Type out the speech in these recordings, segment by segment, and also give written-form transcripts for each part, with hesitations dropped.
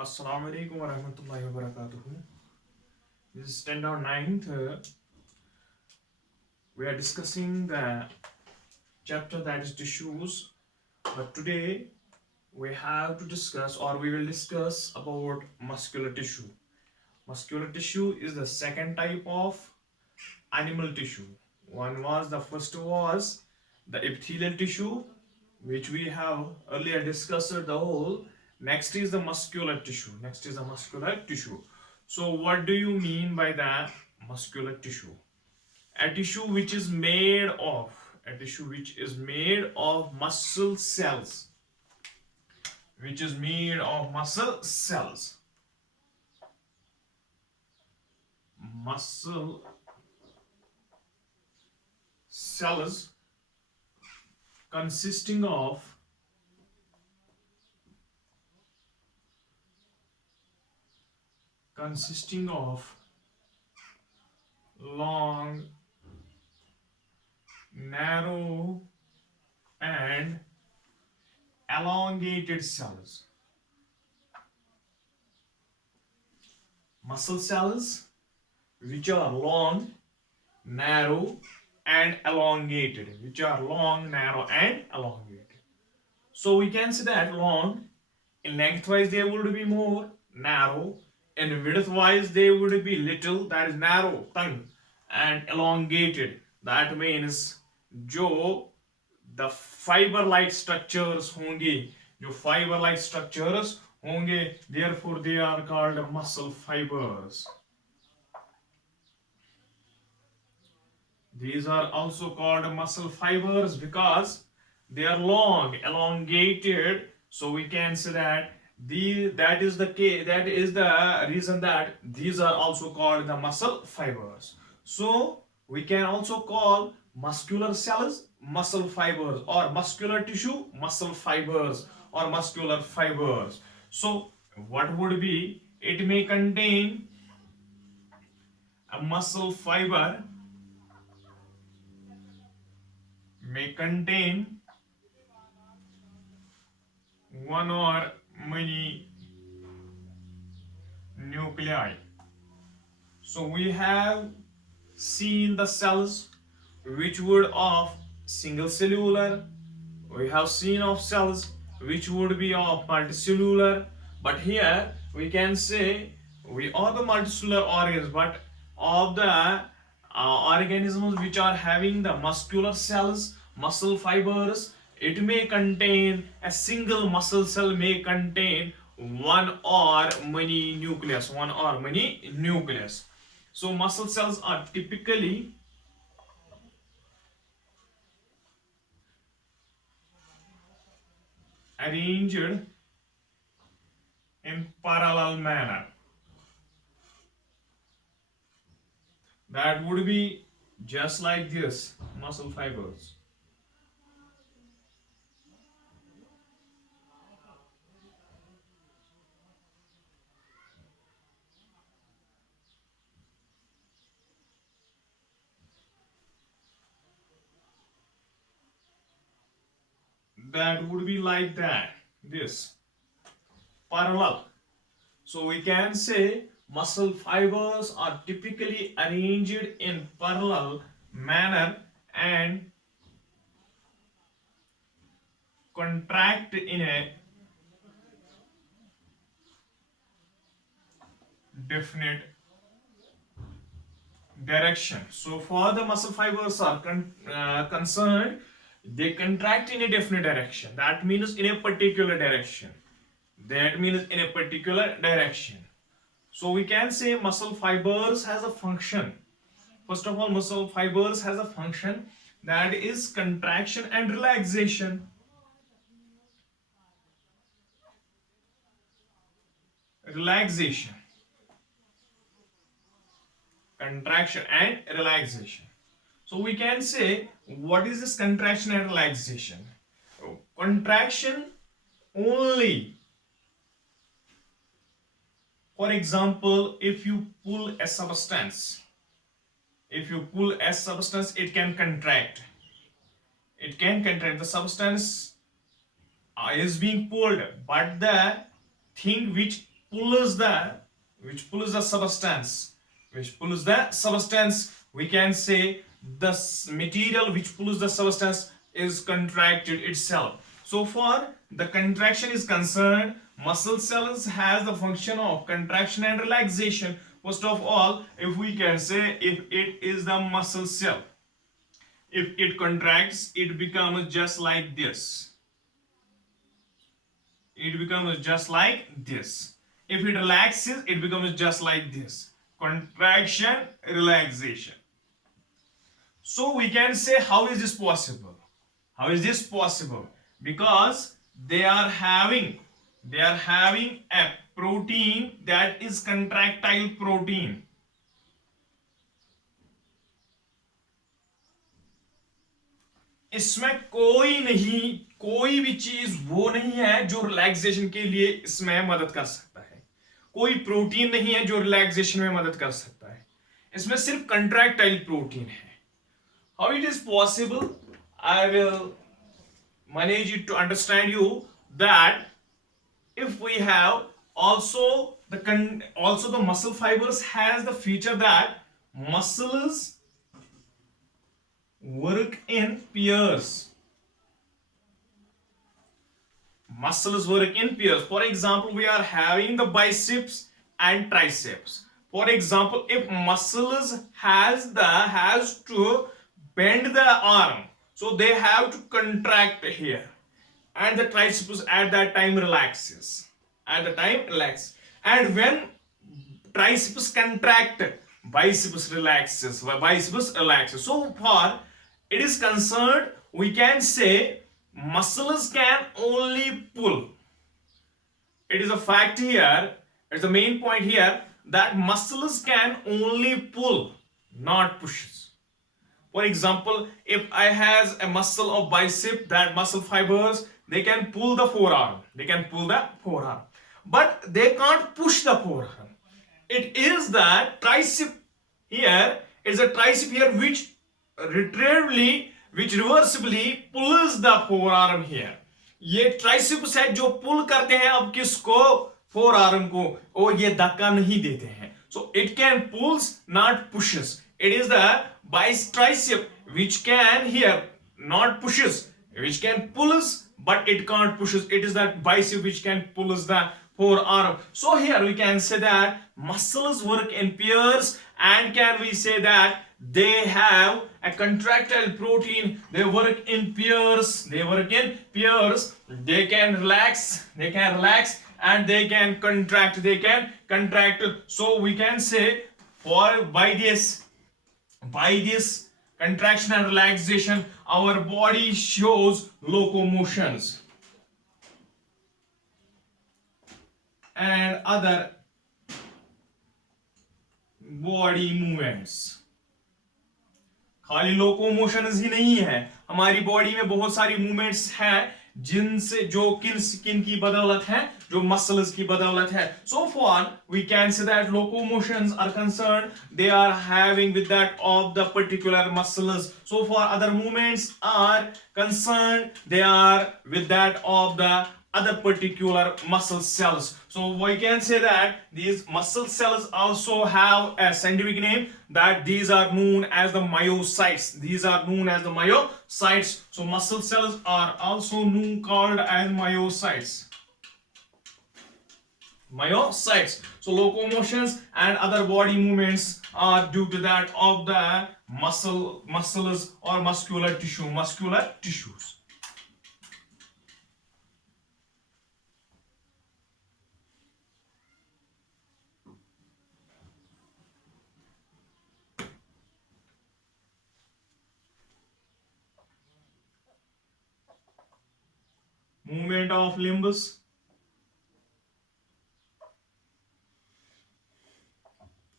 Assalamu alaikum wa rahmatullahi wa barakatuhu. This is standard 9th. We are discussing the chapter that is tissues, but today we have to discuss, or we will discuss about muscular tissue. Muscular tissue is the second type of animal tissue. The first was the epithelial tissue, which we have earlier discussed the whole. Next is the muscular tissue. So what do you mean by that muscular tissue? A tissue which is made of muscle cells, muscle cells consisting of long, narrow, and elongated cells. Muscle cells which are long, narrow, and elongated. So we can say that long, in lengthwise they would be more narrow, in widthwise they would be little, that is narrow tongue, and elongated, that means जो the fiber like structures होंगे, therefore they are called muscle fibers. These are also called muscle fibers because they are long, elongated. So we can say that that is the reason that these are also called the muscle fibers. So we can also call muscular cells muscle fibers, or muscular tissue muscle fibers, or muscular fibers. So what would be? It may contain a muscle fiber may contain one or many nuclei. So we have seen the cells which would of single cellular, we have seen of cells which would be of multicellular, but here we can say we are the multicellular organs, but of the organisms which are having the muscular cells, muscle fibers, it may contain a single muscle cell may contain one or many nucleus. So muscle cells are typically arranged in parallel manner. That would be just like this muscle fibers. That would be like that, this parallel. So we can say muscle fibers are typically arranged in parallel manner and contract in a definite direction. So for the muscle fibers are concerned, they contract in a definite direction. That means in a particular direction. So we can say muscle fibers has a function. First of all, muscle fibers has a function that is contraction and relaxation. Contraction and relaxation. So we can say, what is this contraction and relaxation? Contraction only. For example, if you pull a substance, it can contract. The substance is being pulled, but the thing which pulls the substance, we can say the material which pulls the substance is contracted itself. So for the contraction is concerned, muscle cells has the function of contraction and relaxation. First of all, if we can say, if it is the muscle cell, if it contracts, it becomes just like this. It becomes just like this. If it relaxes, it becomes just like this. Contraction, relaxation. So we can say, how is this possible? How is this possible? Because they are having a protein that is contractile protein. इसमें कोई भी चीज वो नहीं है जो relaxation के लिए इसमें मदद कर सकता है. कोई प्रोटीन नहीं है जो रिलैक्सेशन में मदद कर सकता है. इसमें सिर्फ कंट्रैक्टाइल प्रोटीन है. How it is possible? I will manage it to understand you that if we have also the muscle fibers has the feature that muscles work in pairs. Muscles work in pairs. For example, we are having the biceps and triceps. For example, if muscles has to bend the arm, so they have to contract here, and the triceps at that time relaxes. And when triceps contract, biceps relaxes. So far it is concerned, we can say muscles can only pull. It is a fact here, it's the main point here, that muscles can only pull, not pushes. For example, if I has a muscle of bicep, that muscle fibers, they can pull the forearm. But they can't push the forearm. It is the tricep here, which reversibly pulls the forearm here. ये triceps है जो पुल करते हैं अब किसको, forearm को, और ये धक्का नहीं देते हैं. So it can pulls, not pushes. It is the tricep which can here not pushes, which can pulls, but it can't pushes. It is that bicep which can pulls the forearm. So here we can say that muscles work in pairs, and can we say that they have a contractile protein, they work in pairs. They can relax, and they can contract, So we can say, by this contraction and relaxation, our body shows locomotions and other body movements. खाली लोकोमोशंस ही नहीं है, हमारी body में बहुत सारी movements हैं जिनसे जो किन की बदौलत है, जो मसल्स की बदौलत है. So far we can say that locomotions are concerned, they are having with that of the particular muscles. So far other movements are concerned, they are with that of the other particular muscle cells. So we can say that these muscle cells also have a scientific name, that these are known as the myocytes. So muscle cells are also called as myocytes. So locomotions and other body movements are due to that of the muscles or muscular tissues. Movement of limbs,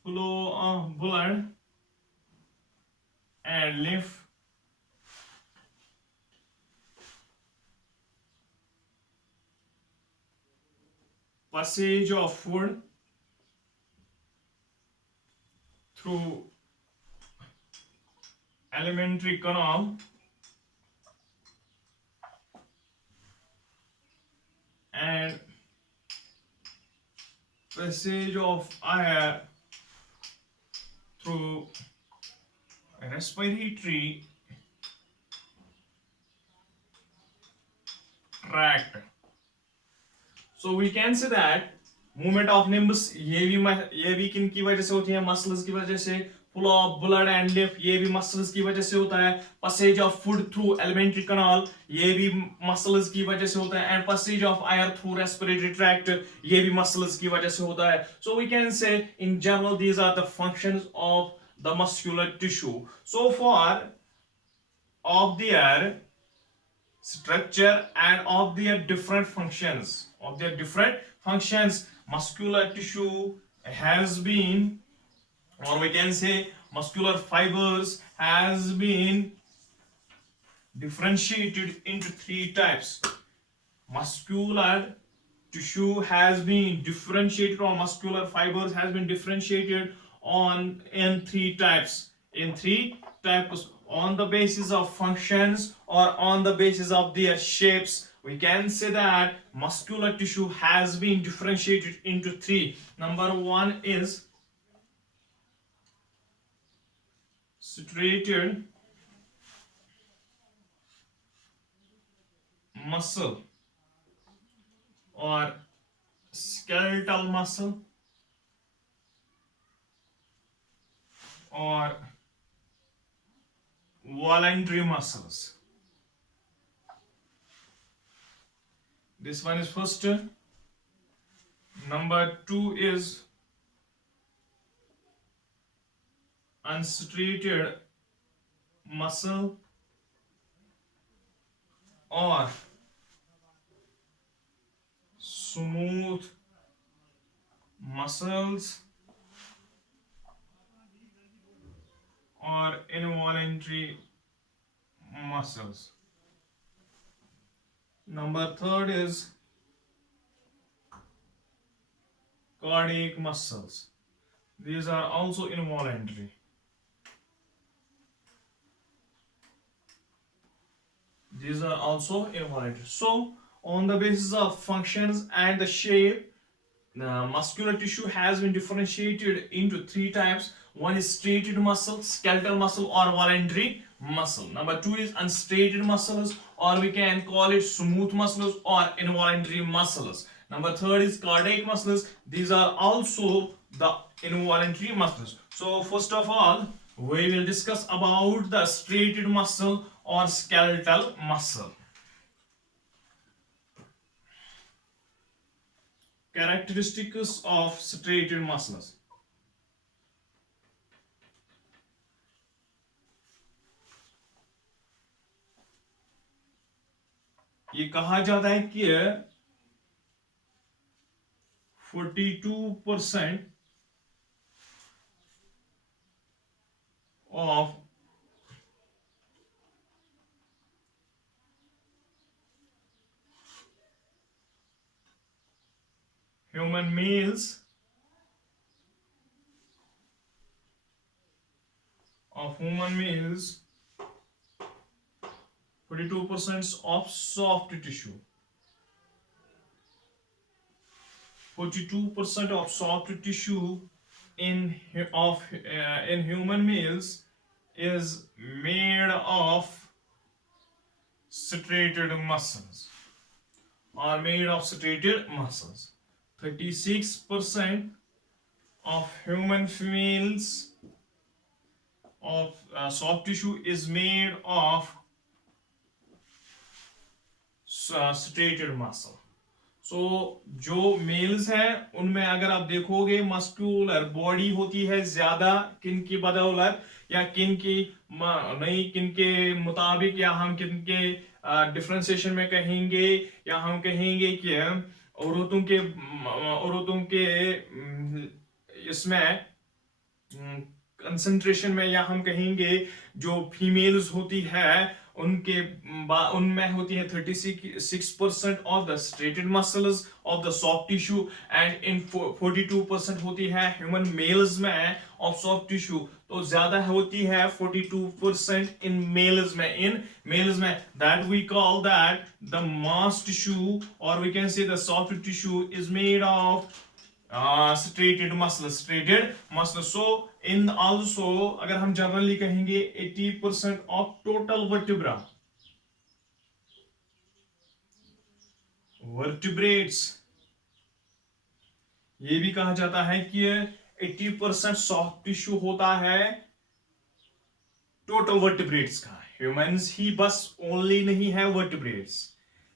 flow of blood and lymph, passage of food through alimentary canal, and passage of air through respiratory tract. So we can say that movement of nimbus ये भी किन की वजह से होती है, muscles की वजह से. फ्लो ऑफ ब्लड एंड लिफ ये भी मसल्स की वजह से होता है. Passage of food through elementary कनाल ये भी मसल्स की वजह से होता है. And passage of air through respiratory tract ये भी मसल्स की वजह से होता है. सो we can say in general these are the functions of the muscular tissue. So for of their structure and of their different functions, muscular tissue has been, or we can say muscular fibers has been differentiated into three types. Muscular tissue has been differentiated, or muscular fibers has been differentiated in three types, on the basis of functions or on the basis of their shapes. We can say that muscular tissue has been differentiated into three. Number one is striated muscle or skeletal muscle, or voluntary muscles. This one is first. Number two is unstriated muscle or smooth muscles or involuntary muscles. Number third is cardiac muscles. These are also involuntary. So on the basis of functions and the shape, muscular tissue has been differentiated into three types. One is striated muscle, skeletal muscle, or voluntary muscle. Number two is unstriated muscles, or we can call it smooth muscles or involuntary muscles. Number third is cardiac muscles. These are also the involuntary muscles. So first of all, we will discuss about the striated muscle or skeletal muscle. Characteristics of striated muscles. ये कहा जाता है कि 42% of human males of human males 42% of soft tissue. 42% of soft tissue in human males is made of striated muscles. 36% of human females of soft tissue is made of striated muscle. So जो mails हैं उनमें अगर आप देखोगे muscular body होती है ज्यादा, किन की बदौलत या किन की नहीं, किन के मुताबिक, या हम किन के डिफरेंशिएशन में कहेंगे, या हम कहेंगे कि औरतों के इसमें कंसंट्रेशन में, या हम कहेंगे जो फीमेल्स होती है उनमें होती है 36% of the striated muscles of the soft tissue, and in 42% होती है ह्यूमन मेल्स में ऑफ सॉफ्ट टिश्यू. तो ज्यादा होती है 42% इन मेल्स में that we call that the mass tissue, और we can say the soft tissue is made of striated muscle. So in also अगर हम जनरली कहेंगे 80% ऑफ टोटल वर्टिब्रेट्स, ये भी कहा जाता है कि 80% सॉफ्ट टिश्यू होता है टोटल वर्टिब्रेट्स का. ह्यूमंस ही बस ओनली नहीं है वर्टिब्रेट्स,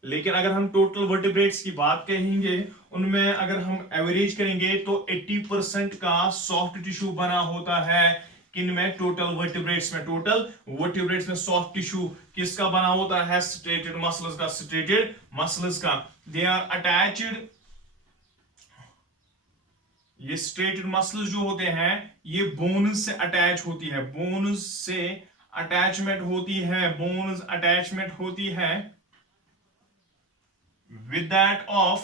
लेकिन अगर हम टोटल वर्टिब्रेट्स की बात कहेंगे उनमें अगर हम एवरेज करेंगे तो 80% का सॉफ्ट टिश्यू बना होता है. किन में? टोटल वर्टिब्रेट्स में. टोटल वर्टिब्रेट्स में सॉफ्ट टिश्यू किसका बना होता है? स्ट्रेटेड मसल्स का. They are attached. ये स्ट्रेटेड मसल्स जो होते हैं ये बोन्स से अटैच होती है. बोन्स से अटैचमेंट होती है with that of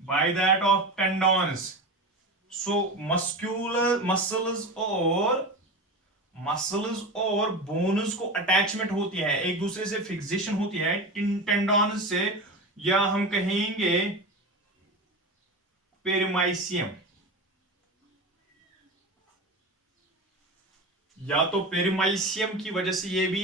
by that of tendons. So muscles और बोन्स को अटैचमेंट होती है, एक दूसरे से फिक्सेशन होती है टेंडॉन्स से, या हम कहेंगे पेरिमाइसियम. या तो पेरिमाइसियम की वजह से ये भी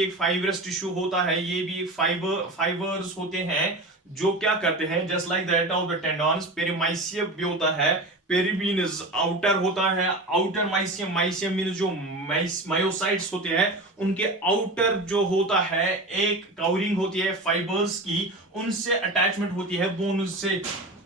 एक फाइबरस टिश्यू होता है. ये भी फाइबर्स होते हैं जो क्या करते हैं, just like that of the tendons. Perimysium भी होता है. पेरी मीन्स आउटर होता है. आउटर माइसियम मीन्स जो मायोसाइट्स होते हैं उनके आउटर जो होता है एक कवरिंग होती है फाइबर्स की, उनसे अटैचमेंट होती है बोन्स से.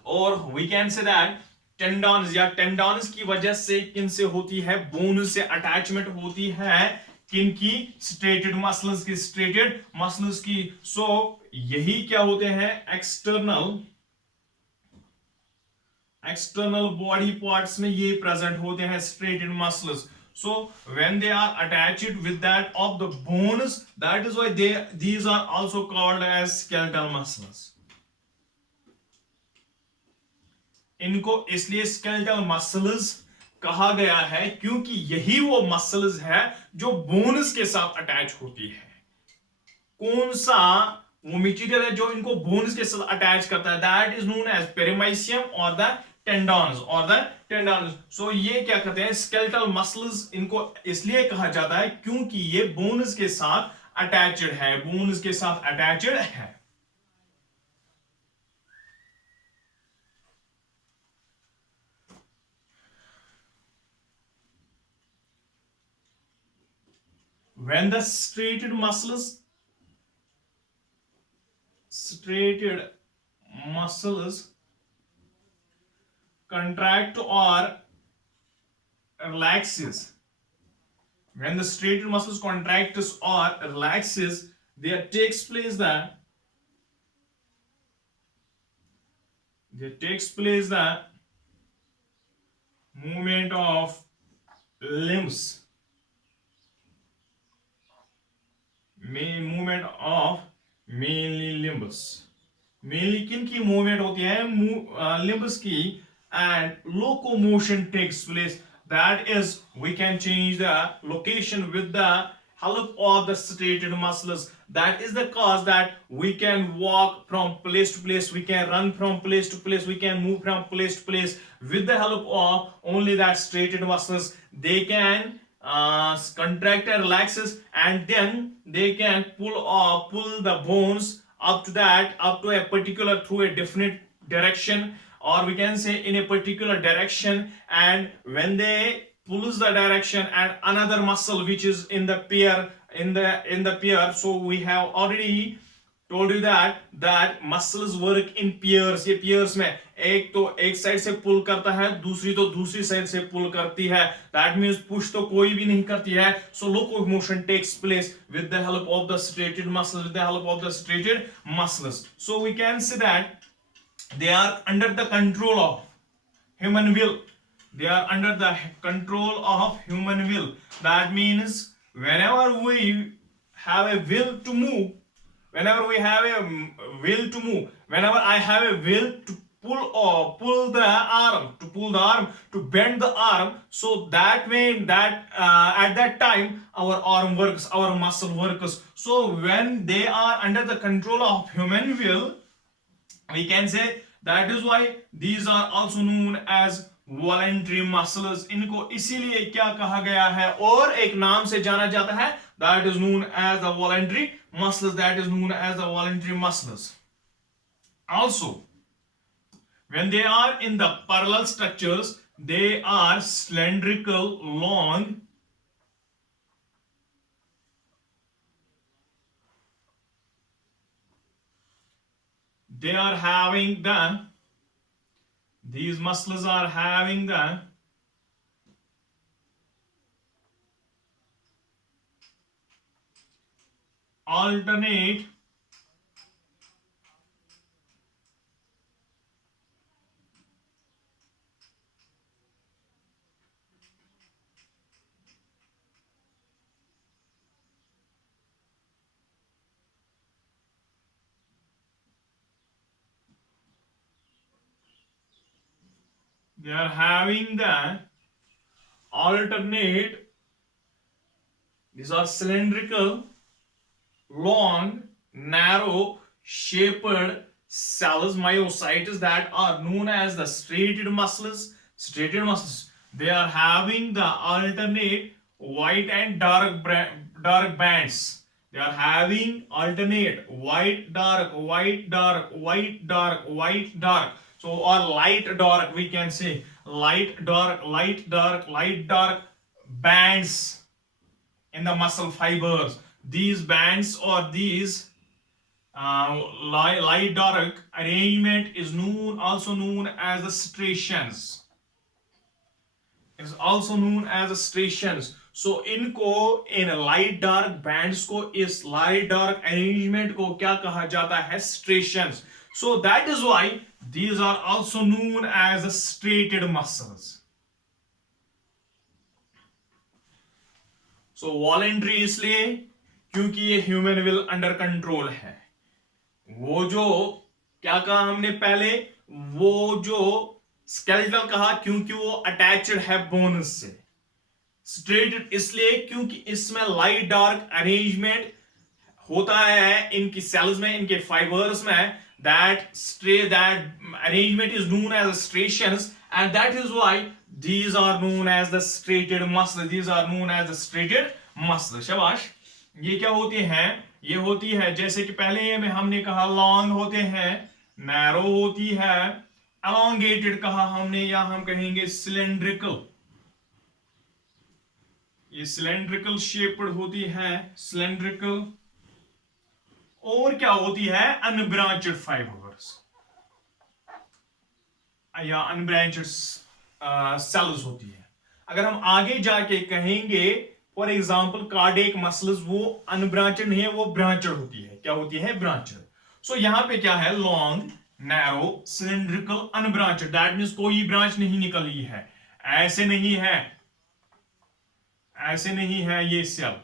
और वी कैन से दैट टेंडॉन्स की वजह से किन से होती है? बोन से अटैचमेंट होती है. किन की? स्ट्रेटेड मसल्स की. सो यही क्या होते हैं? एक्सटर्नल बॉडी पार्ट्स में ये प्रेजेंट होते हैं striated muscles. So when they are attached with that of the bones, that is why these are also called as skeletal muscles. इनको इसलिए स्केलेटल मसल्स कहा गया है क्योंकि यही वो मसल्स है जो बोन्स के साथ अटैच होती है. कौन सा वो मटेरियल है जो इनको बोन्स के साथ अटैच करता है? दैट इज नोन एज पेरिमाइसियम और द टेंडॉन्स. सो ये क्या कहते हैं? Skeletal muscles. इनको इसलिए कहा जाता है क्योंकि ये बोन्स के साथ अटैच्ड है. When the striated muscles contract or relaxes, when the striated muscles contracts or relaxes, there takes place the movement of limbs. Movement of mainly limbs. Mainly किन की मूवमेंट होती है? लिम्ब्स की. And locomotion takes place. That is we can change the location with the help of the striated muscles. That is the cause that we can walk from place to place, we can run from place to place, we can move from place to place with the help of only that striated muscles. They can contract and relaxes, and then they can pull the bones up to a particular through a definite direction, or we can say in a particular direction. And when they pulls the direction and another muscle which is in the pair, so we have already told you that muscles work in pairs. ये pairs में एक तो एक side से पुल करता है, दूसरी तो दूसरी साइड से पुल करती है. That means push तो कोई भी नहीं करती है. So locomotion takes place with the help of the striated muscles. So we can say that they are under the control of human will. They are under the control of human will. That means whenever we have a will to move, whenever I have a will to pull the arm, to bend the arm, so that way at that time our arm works, our muscle works. So when they are under the control of human will, We can say that is why these are also known as voluntary muscles. इनको इसीलिए क्या कहा गया है और एक नाम से जाना जाता है, that is known as the voluntary muscles, that is known as the voluntary muscles. Also, when they are in the parallel structures, they are cylindrical, long, they are having the, these muscles are having the alternate they are having the alternate, these are cylindrical, long, narrow shaped cells, myocytes, that are known as the striated muscles. Striated muscles, they are having the alternate white and dark bands. They are having alternate white dark white dark white dark white dark, so or light dark, we can say light dark light dark light dark bands in the muscle fibers. These bands or these light dark arrangement is also known as the striations. Is also known as the striations. So इनको in light dark bands को, इस light dark arrangement को क्या कहा जाता है? striations. So that is why these are also known as the striated muscles. So voluntary इसलिए क्योंकि ये ह्यूमन विल अंडर कंट्रोल है. वो जो क्या कहा हमने पहले, वो जो स्केलेटल कहा क्योंकि वो अटैच्ड है बोन्स से. स्ट्रेटेड इसलिए क्योंकि इसमें लाइट डार्क अरेंजमेंट होता है इनकी सेल्स में, इनके फाइबर्स में. that arrangement is known as striations, and that is why these are known as the striated muscles. These are known as the striated muscles. शाबाश. ये क्या होती हैं? ये होती है जैसे कि पहले में हमने कहा लॉन्ग होते हैं, नैरो होती है, elongated कहा हमने, या हम कहेंगे सिलेंड्रिकल. ये सिलेंड्रिकल शेप्ड होती है, सिलेंड्रिकल. और क्या होती है? अनब्रांचड फाइबर्स या अनब्रांचड सेल्स होती है. अगर हम आगे जाके कहेंगे फॉर एग्जांपल कार्डियक मसल्स, वो अनब्रांचड नहीं है, वो ब्रांचड होती है. क्या होती है? ब्रांचड. सो यहां पे क्या है? Long, narrow, cylindrical, अनब्रांचड. That means कोई ब्रांच नहीं निकली है. ऐसे नहीं है, ऐसे नहीं है ये सेल.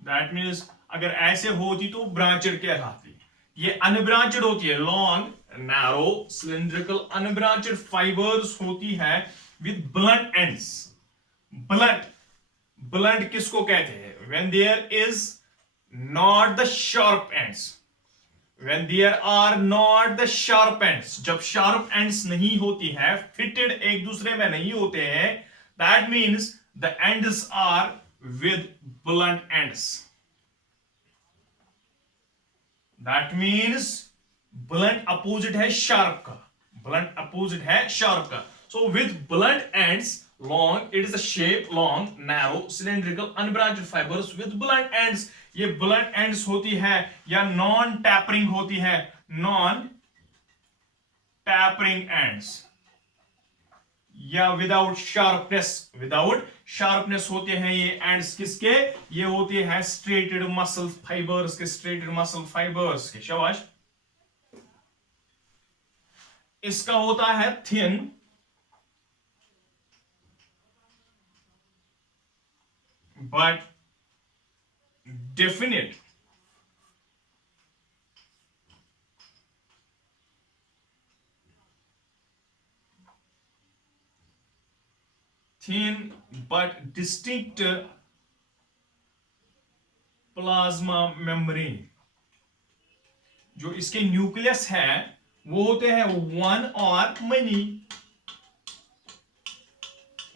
दैट मींस अगर ऐसे होती तो ब्रांचड कहलाती. ये अनब्रांचड होती है. लॉन्ग, नैरो, सिलेंड्रिकल, अनब्रांचड फाइबर्स होती है विद ब्लंट एंड्स. ब्लंट किसको कहते हैं? when there is not the sharp ends. when there are not the sharp ends, जब sharp ends नहीं होती है, fitted एक दूसरे में नहीं होते हैं, that means the ends are with blunt ends. That means blunt opposite है sharp का. Blunt opposite है sharp का. So with blunt ends, long, it is a shape long, narrow, cylindrical, unbranched fibers with blunt ends. ये blunt ends होती है या non tapering होती है. non tapering ends या विदाउट शार्पनेस होते हैं ये एंड्स. किसके? ये होते हैं स्ट्रेटेड मसल फाइबर्स के, स्ट्रेटेड मसल फाइबर्स के. शाबाश. इसका होता है thin, but definite. thin but distinct plasma membrane. जो इसके न्यूक्लियस है वो होते हैं वन और मनी।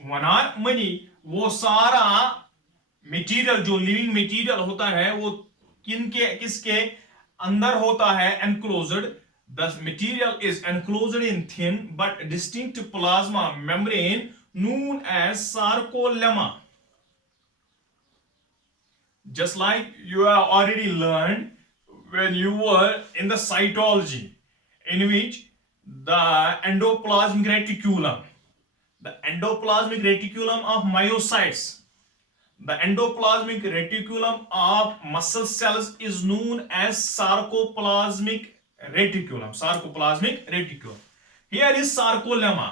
वन और मनी, वो सारा मटेरियल जो लिविंग मटेरियल होता है वो किसके अंदर होता है, enclosed. The material is enclosed in thin but distinct plasma membrane known as sarcolemma. Just like you have already learned when you were in the cytology, in which the endoplasmic reticulum, the endoplasmic reticulum of myocytes, the endoplasmic reticulum of muscle cells is known as sarcoplasmic reticulum. Sarcoplasmic reticulum. Here is sarcolemma.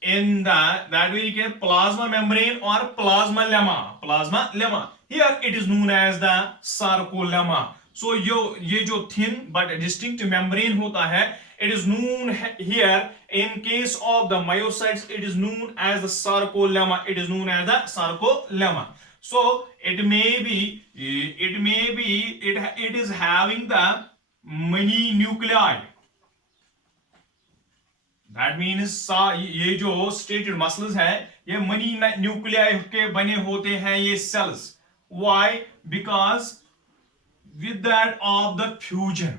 In that we get plasma membrane or plasma lemma. Here it is known as the sarcolemma. So ये जो thin but distinct membrane होता है, it is known here in case of the myocytes, it is known as the sarcolemma. It is known as the sarcolemma. So it is having the many nuclei. That means ये जो stated muscles है ये money nuclei के बने होते हैं ये cells. Why? Because with that of the fusion,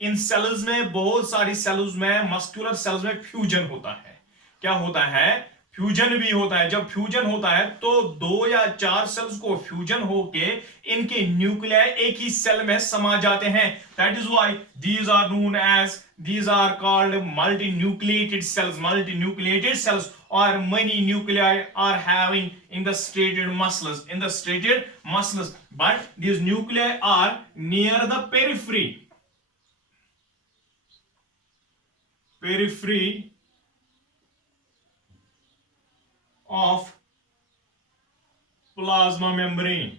इन सेल्स में बहुत सारी सेल्स में मस्कुलर सेल्स में फ्यूजन होता है। क्या होता है? फ्यूजन भी होता है। जब फ्यूजन होता है तो 2 या 4 सेल्स को फ्यूजन होके इनके न्यूक्लियाई एक ही सेल में समा जाते हैं। That is why these are called multinucleated cells. Multinucleated cells or many nuclei are having in the striated muscles. But these nuclei are near the periphery of plasma membrane.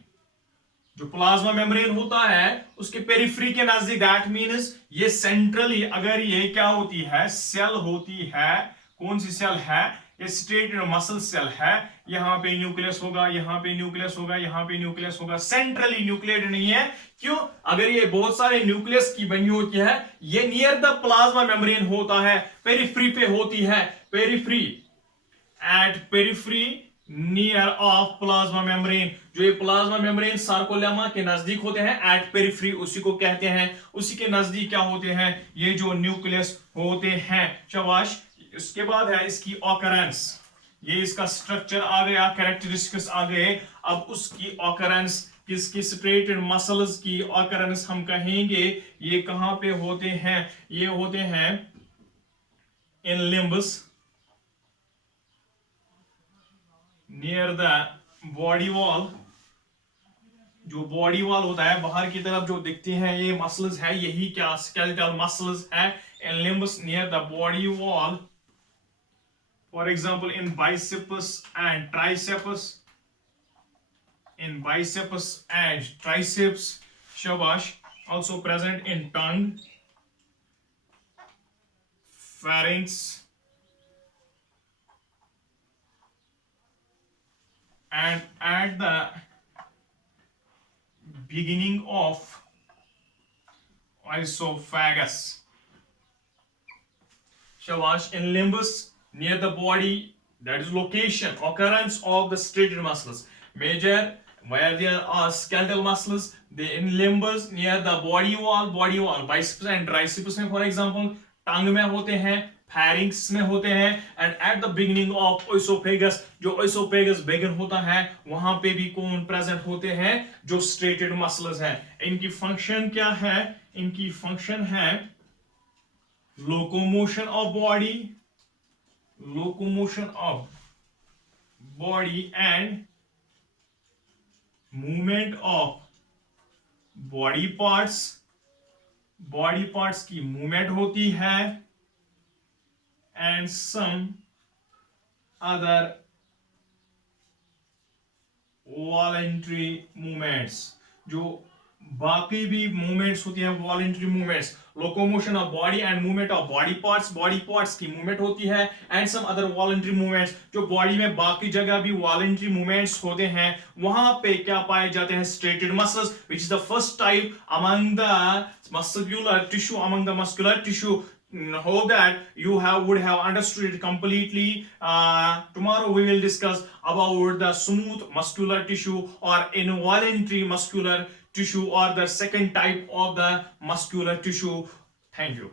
जो plasma membrane होता है उसके periphery के नजदीक, that means ये centrally, अगर ये क्या होती है, सेल होती है, कौन सी सेल है, ये स्ट्रेटेड मसल सेल है, यहां पे न्यूक्लियस होगा, यहां पे न्यूक्लियस होगा, यहां पे न्यूक्लियस होगा, सेंट्रली न्यूक्लियेटेड नहीं है। क्यों? अगर ये बहुत सारे न्यूक्लियस की बनी होती है, ये नियर द प्लाज्मा मेम्ब्रेन होता है, पेरिफ्री पे होती है, periphery near of plasma membrane. जो ये प्लाज्मा मेम्ब्रेन सार्कोलेमा के नजदीक होते हैं, एट पेरिफ्री उसी को कहते हैं, उसी के नजदीक क्या होते हैं, ये जो न्यूक्लियस होते हैं। शाबाश। इसके बाद है इसकी ऑकरेंस। ये इसका स्ट्रक्चर आ गया, कैरेक्टरिस्टिक्स आ गए। अब उसकी ऑकरेंस, किसकी स्ट्रेटेड मसल्स की ऑकरेंस हम कहेंगे, ये कहां पे होते हैं, ये होते हैं in limbs, near the body wall. जो बॉडी वॉल होता है बाहर की तरफ जो दिखते हैं ये मसल्स है, यही क्या स्केलेटल मसल्स है, in limbs near the body wall. For example in biceps and triceps, in biceps and triceps. Shabash. Also present in tongue, pharynx, and at the beginning of esophagus. Shabash. In limbus near the body, that is location, occurrence of the striated muscles. Major where there are skeletal muscles, they in limbus near the body wall, biceps and triceps में for example, टंग में होते हैं, pharynx में होते हैं, and at the beginning of esophagus, जो esophagus begin होता है वहां पे भी कौन present होते हैं, जो striated muscles हैं। इनकी function क्या है? इनकी function है locomotion of body and movement of body parts की मूवमेंट होती है, and some other voluntary movements. जो बाकी भी मूवमेंट्स होती हैं voluntary movements, locomotion of body and movement of body parts की मूवमेंट होती है, and some other voluntary movements, जो बॉडी में बाकी जगह भी वॉलेंट्री मूवमेंट्स होते हैं, वहां पे क्या पाए जाते हैं, striated muscles, which is the first type among the muscular tissue, among the muscular tissue. Hope that you would have understood it completely. Tomorrow we will discuss about the smooth muscular tissue or involuntary muscular tissue, or the second type of the muscular tissue. Thank you.